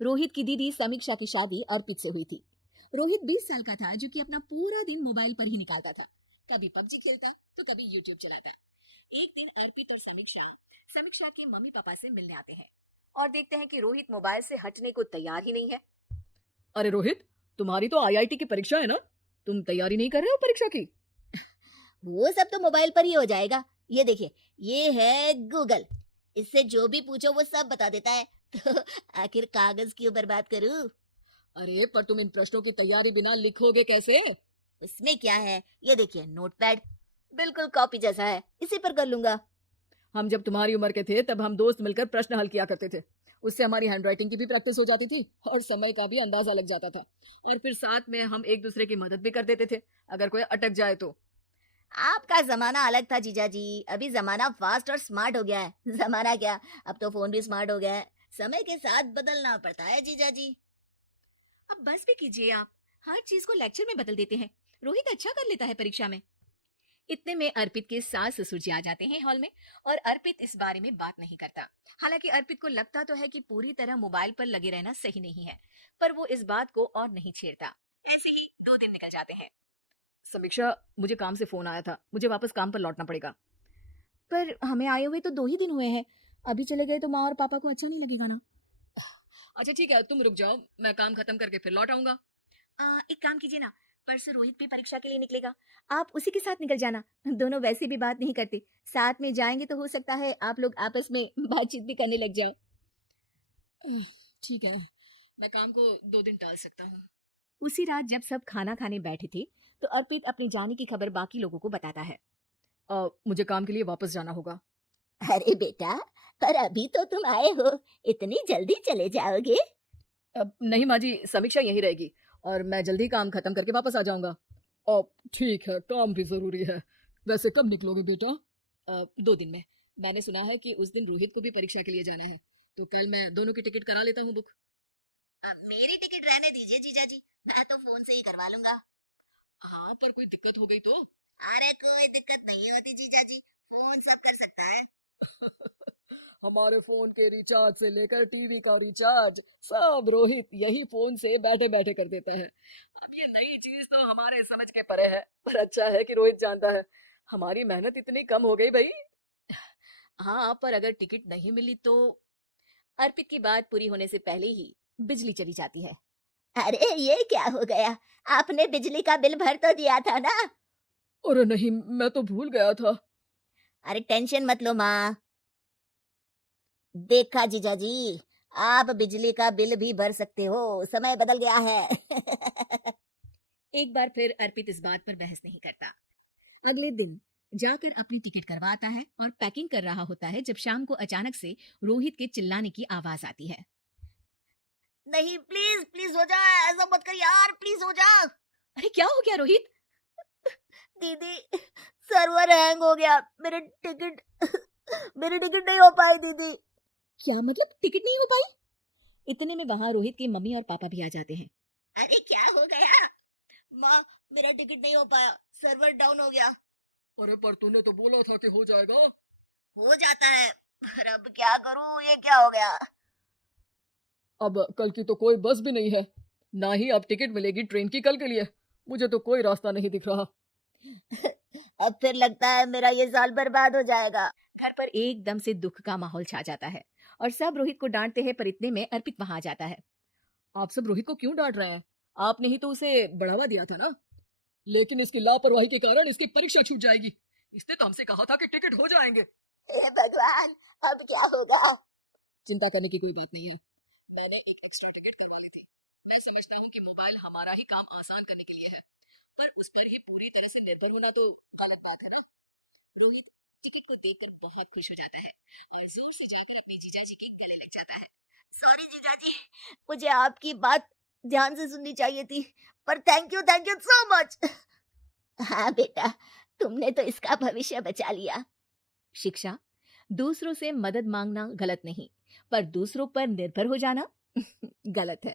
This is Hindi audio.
रोहित की दीदी समीक्षा की शादी अर्पित से हुई थी। रोहित 20 साल का था जो कि अपना पूरा दिन मोबाइल पर ही निकालता था। कभी पबजी खेलता तो कभी यूट्यूब चलाता। एक दिन अर्पित और समीक्षा समीक्षा के मम्मी पापा से मिलने आते हैं और देखते हैं कि रोहित मोबाइल से हटने को तैयार ही नहीं है। अरे रोहित, तुम्हारी तो आईआईटी की परीक्षा है ना? तुम तैयारी नहीं कर रहे हो परीक्षा की? वो सब तो मोबाइल पर ही हो जाएगा। ये देखिए, ये है गूगल। इससे जो भी पूछो वो सब बता देता है। तो आखिर कागज क्यों बर्बाद करूं? अरे पर तुम इन प्रश्नों की तैयारी बिना लिखोगे कैसे? इसमें क्या है, ये देखिए नोटपैड, बिल्कुल कॉपी जैसा है, इसी पर कर लूंगा। हम जब तुम्हारी उम्र के थे तब हम दोस्त मिलकर प्रश्न हल किया करते थे। उससे हमारी हैंडराइटिंग की भी प्रैक्टिस हो जाती थी और समय का भी अंदाजा लग जाता था। और फिर साथ में हम एक दूसरे की मदद भी कर देते थे अगर कोई अटक जाए तो। आपका जमाना अलग था जीजा जी। अभी जमाना फास्ट और स्मार्ट हो गया है। जमाना क्या, अब तो फोन भी स्मार्ट हो गया है। समय के साथ बदलना पड़ता है जीजा जी। अब बस भी कीजिए आप, हर चीज को लेक्चर में बदल देते हैं। रोहित अच्छा कर लेता है परीक्षा में। इतने में अर्पित के सास ससुर जी आ जाते हैं हॉल में और अर्पित इस बारे में बात नहीं करता। हालांकि अर्पित को लगता तो है कि पूरी तरह मोबाइल पर लगे रहना सही नहीं है, पर वो इस बात को और नहीं छेड़ता। ऐसे ही 2 दिन निकल जाते हैं। समीक्षा, मुझे काम से फोन आया था, मुझे वापस काम पर लौटना पड़ेगा। पर हमें आए हुए तो 2 ही दिन हुए हैं। अभी चले गए तो माँ और पापा को अच्छा नहीं लगेगा ना। अच्छा ठीक है, तुम रुक जाओ, मैं काम खत्म करके फिर लौट आऊंगा। एक काम कीजिए ना, परसों रोहित भी परीक्षा के लिए निकलेगा, आप उसी के साथ निकल जाना। दोनों वैसे भी बात नहीं करते, साथ में जाएंगे तो हो सकता है आप लोग आपस में बातचीत भी करने लग जाओ। ठीक है, मैं काम को 2 दिन टाल सकता हूँ। उसी रात जब सब खाना खाने बैठे थे तो अर्पित अपने जाने की खबर बाकी लोगों को बताता है। मुझे काम के लिए वापस जाना होगा। अरे बेटा, पर अभी तो तुम आए हो, इतनी जल्दी चले जाओगे? नहीं माँ जी, समीक्षा यहीं रहेगी और मैं जल्दी काम खत्म करके वापस आ जाऊंगा। ठीक है, काम भी जरूरी है। वैसे कब निकलोगे बेटा? 2 दिन में। मैंने सुना है कि उस दिन रोहित को भी परीक्षा के लिए जाना है, तो कल मैं दोनों की टिकट करा लेता हूँ बुक। मेरी टिकट रहने दीजिए जीजा जी, मैं तो फोन से ही करवा लूंगा। हाँ, पर कोई दिक्कत हो गई तो? अरे कोई दिक्कत नहीं होती जीजा जी, फोन सब कर सकता है। हमारे फोन के रिचार्ज से लेकर टीवी का रिचार्ज सब रोहित यही फोन से बैठे बैठे कर देता है। अब ये नई चीज तो हमारे समझ के परे है, पर अच्छा है कि रोहित जानता है। हमारी मेहनत इतनी कम हो गई भाई। हाँ, पर अगर टिकट नहीं मिली तो? अर्पित की बात पूरी होने से पहले ही बिजली चली जाती है। अरे ये क्या हो गया, आपने बिजली का बिल भर तो दिया था ना? अरे नहीं, मैं तो भूल गया था। अरे टेंशन मत लो माँ। देखा जीजा जी, आप बिजली का बिल भी भर सकते हो, समय बदल गया है। एक बार फिर अर्पित इस बात पर बहस नहीं करता। अगले दिन जाकर अपनी टिकट करवाता है और पैकिंग कर रहा होता है जब शाम को अचानक से रोहित के चिल्लाने की आवाज आती है। नहीं, प्लीज प्लीज हो जा, ऐसा मत कर यार, प्लीज हो जा। अरे क्या हो गया रोहित? दीदी, सर्वर हैंग हो गया, मेरी टिकट नहीं हो पाई दीदी। क्या मतलब टिकट नहीं हो पाई? इतने में वहां रोहित के मम्मी और पापा भी आ जाते हैं। अरे क्या हो गया? माँ, मेरा टिकट नहीं हो पाया, सर्वर डाउन हो गया। अरे पर तूने तो बोला था कि हो जाएगा। हो जाता है, पर अब क्या करूं, ये क्या हो गया? अब कल की तो कोई बस भी नहीं है, ना ही अब टिकट मिलेगी ट्रेन की कल के लिए। मुझे तो कोई रास्ता नहीं दिख रहा। अब फिर लगता है मेरा ये साल बर्बाद हो जाएगा। घर पर एकदम से दुख का माहौल छा जाता है और सब रोहित को डांटते हैं, पर इतने में अर्पित वहां आ जाता है। आप सब रोहित को क्यों डांट रहे हैं? आपने ही तो उसे बढ़ावा दिया था ना। लेकिन इसकी लापरवाही के कारण इसकी परीक्षा छूट जाएगी। इसने तो हमसे कहा था कि टिकट हो जाएंगे। हे भगवान, अब क्या होगा? चिंता करने की कोई बात नहीं है, मैंने एक एक्स्ट्रा टिकट करवा ली थी। मैं समझता हूँ कि मोबाइल हमारा ही काम आसान करने के लिए है, पर उस पर ही पूरी तरह से निर्भर होना तो गलत बात है ना। रोहित टिकट को देखकर बहुत खुश हो जाता है और जोर से जाकर अपने जीजा जी के गले लग जाता है। सॉरी जीजा जी, मुझे आपकी बात ध्यान से सुननी चाहिए थी, पर थैंक यू सो मच। हाँ बेटा, तुमने तो इसका भविष्य बचा लिया। शिक्षा, दूसरों से मदद मांगना गलत नहीं, पर दूसरों पर निर्भर हो जाना गलत है।